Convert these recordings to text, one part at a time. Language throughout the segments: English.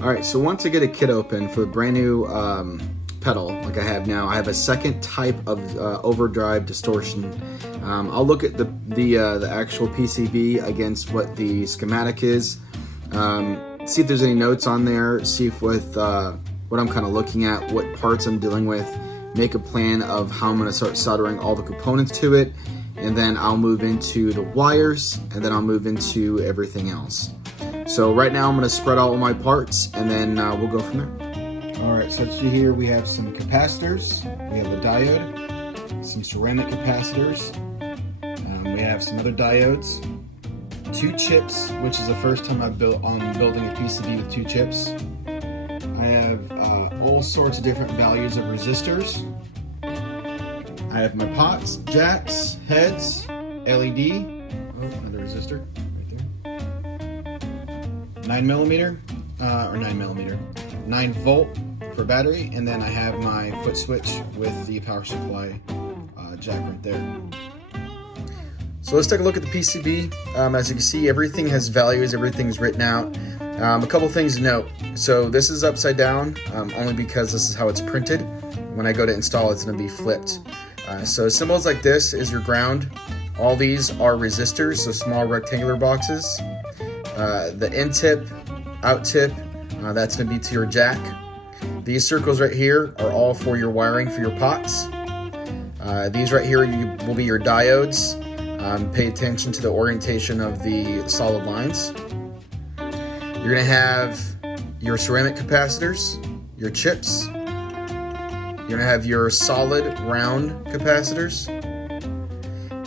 All right, so once I get a kit open for the brand new pedal like I have now, I have a second type of overdrive distortion. I'll look at the actual PCB against what the schematic is, see if there's any notes on there, see if with what I'm kind of looking at, what parts I'm dealing with, make a plan of how I'm going to start soldering all the components to it, and then I'll move into the wires, and then I'll move into everything else. So right now I'm going to spread out all my parts, and then we'll go from there. All right, so here we have some capacitors, we have a diode, some ceramic capacitors, we have some other diodes, 2 chips, which is the first time I'm building a PCB with 2 chips. I have all sorts of different values of resistors. I have my pots, jacks, heads, LED, another resistor right there, 9 volt for battery, and then I have my foot switch with the power supply jack right there. So let's take a look at the PCB. As you can see, everything has values, everything's written out. A couple things to note. So this is upside down, only because this is how it's printed. When I go to install, it's going to be flipped. So symbols like this is your ground. All these are resistors, so small rectangular boxes. The in tip, out tip, that's going to be to your jack. These circles right here are all for your wiring for your pots. These right here will be your diodes. Pay attention to the orientation of the solid lines. You're going to have your ceramic capacitors, your chips. You're going to have your solid round capacitors.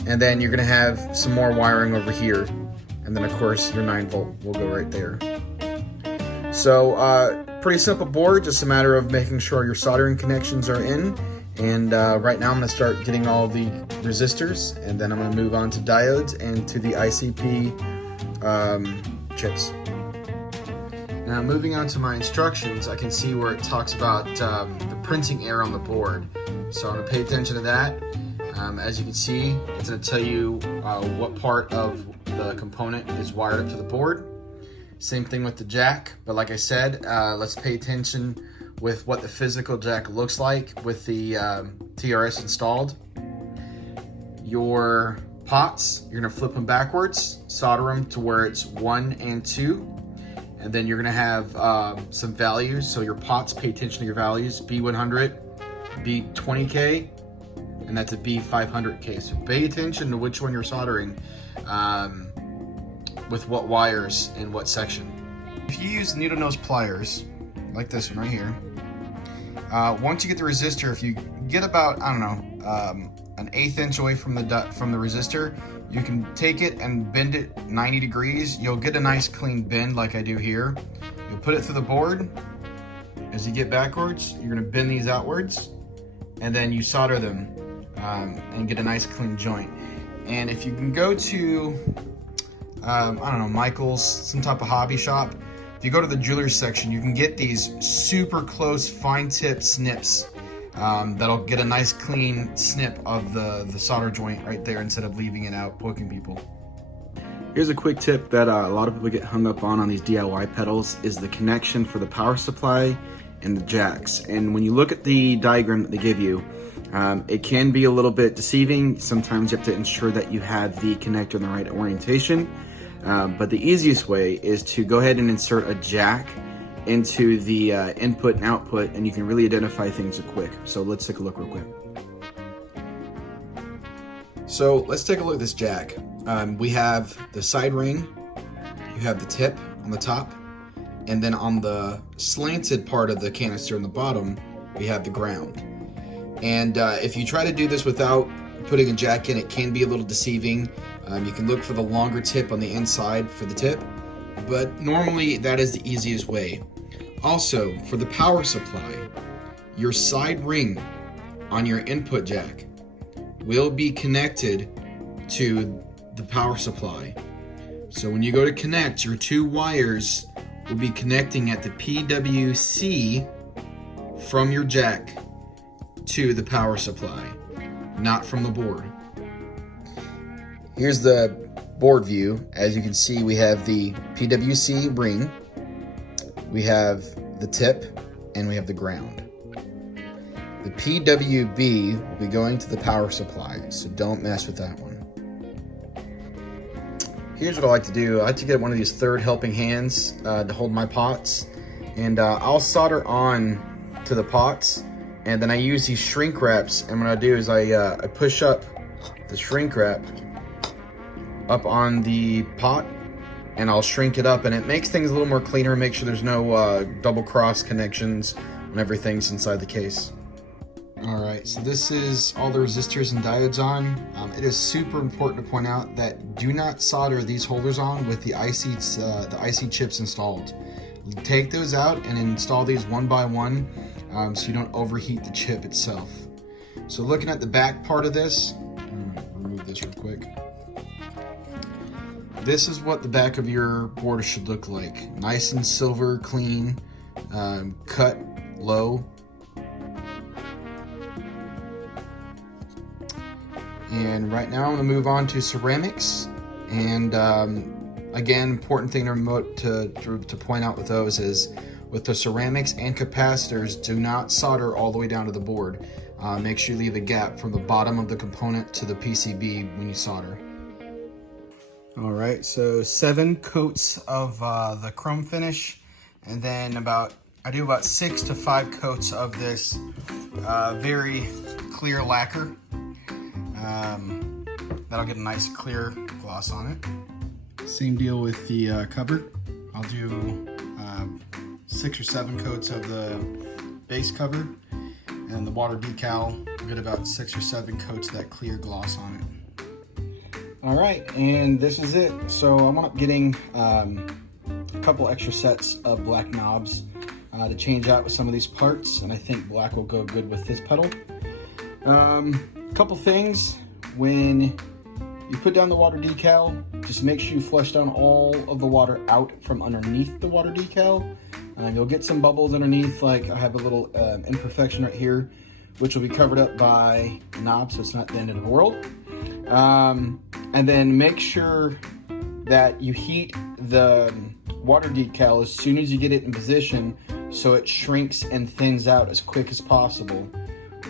And then you're going to have some more wiring over here. And then of course your 9 volt will go right there. So pretty simple board, just a matter of making sure your soldering connections are in. And right now I'm going to start getting all the resistors, and then I'm going to move on to diodes and to the ICP chips. Now moving on to my instructions, I can see where it talks about the printing error on the board. So I'm going to pay attention to that. As you can see, it's going to tell you what part of the component is wired up to the board. Same thing with the jack, but like I said, let's pay attention with what the physical jack looks like with the TRS installed. Your pots, you're gonna flip them backwards, solder them to where it's 1 and 2, and then you're gonna have some values. So your pots, pay attention to your values, B100, B20K, and that's a B500K. So pay attention to which one you're soldering with what wires in what section. If you use needle nose pliers, like this one right here, once you get the resistor, if you get about, I don't know, an 1/8 inch away from the resistor, you can take it and bend it 90 degrees. You'll get a nice clean bend like I do here. You'll put it through the board. As you get backwards, you're gonna bend these outwards, and then you solder them and get a nice clean joint. And if you can go to, I don't know, Michael's, some type of hobby shop, if you go to the jewelry section, you can get these super close fine tip snips that'll get a nice clean snip of the solder joint right there instead of leaving it out poking people. Here's a quick tip that a lot of people get hung up on these DIY pedals is the connection for the power supply and the jacks. And when you look at the diagram that they give you, it can be a little bit deceiving. Sometimes you have to ensure that you have the connector in the right orientation. But the easiest way is to go ahead and insert a jack into the input and output, and you can really identify things quick. So let's take a look real quick. So let's take a look at this jack. We have the side ring, you have the tip on the top, and then on the slanted part of the canister on the bottom, we have the ground. And if you try to do this without putting a jack in, it can be a little deceiving. You can look for the longer tip on the inside for the tip, but normally that is the easiest way. Also, for the power supply, your side ring on your input jack will be connected to the power supply. So when you go to connect, your 2 wires will be connecting at the PWC from your jack to the power supply, not from the board. Here's the board view. As you can see, we have the PWC ring we have the tip, and we have the ground. The PWB will be going to the power supply, so don't mess with that one. Here's what I like to do. I like to get one of these third helping hands to hold my pots, and I'll solder on to the pots, and then I use these shrink wraps, and what I do is I push up the shrink wrap up on the pot, and I'll shrink it up, and it makes things a little more cleaner, make sure there's no double cross connections when everything's inside the case. Alright, so this is all the resistors and diodes on. It is super important to point out that do not solder these holders on with the IC chips installed. Take those out and install these one by one so you don't overheat the chip itself. So looking at the back part of this, I'm gonna remove this real quick. This is what the back of your board should look like. Nice and silver, clean, cut low. And right now I'm gonna move on to ceramics. And again, important thing to point out with those is with the ceramics and capacitors, do not solder all the way down to the board. Make sure you leave a gap from the bottom of the component to the PCB when you solder. All right, so 7 coats of the chrome finish, and then I do about 6 to 5 coats of this very clear lacquer. That'll get a nice clear gloss on it. Same deal with the cover. I'll do 6 or 7 coats of the base cover, and the water decal, I'll get about 6 or 7 coats of that clear gloss on it. All right, and this is it. So I wound up getting a couple extra sets of black knobs to change out with some of these parts, and I think black will go good with this pedal. Couple things, when you put down the water decal, just make sure you flush down all of the water out from underneath the water decal. You'll get some bubbles underneath, like I have a little imperfection right here, which will be covered up by the knob, so it's not the end of the world. And then make sure that you heat the water decal as soon as you get it in position so it shrinks and thins out as quick as possible.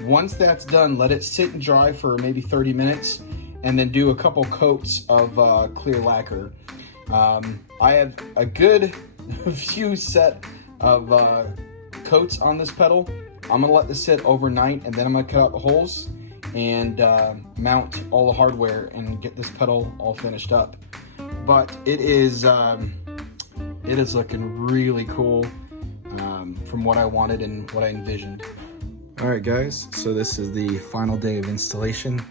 Once that's done, let it sit and dry for maybe 30 minutes and then do a couple coats of clear lacquer. I have a good few set of coats on this pedal. I'm gonna let this sit overnight, and then I'm gonna cut out the holes and mount all the hardware and get this pedal all finished up. But it is looking really cool from what I wanted and what I envisioned. All right, guys, so this is the final day of installation.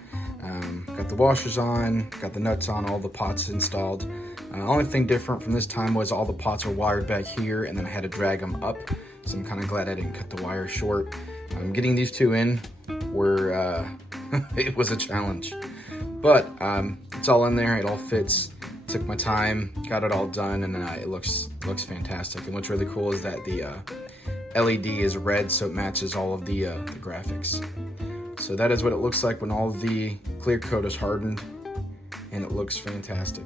Got the washers on, got the nuts on, all the pots installed. Only thing different from this time was all the pots were wired back here, and then I had to drag them up, so I'm kind of glad I didn't cut the wire short. Getting these two in were it was a challenge, but it's all in there, it all fits. Took my time, got it all done, and it looks fantastic. And what's really cool is that the LED is red, so it matches all of the graphics. So that is what it looks like when all of the clear coat is hardened, and it looks fantastic.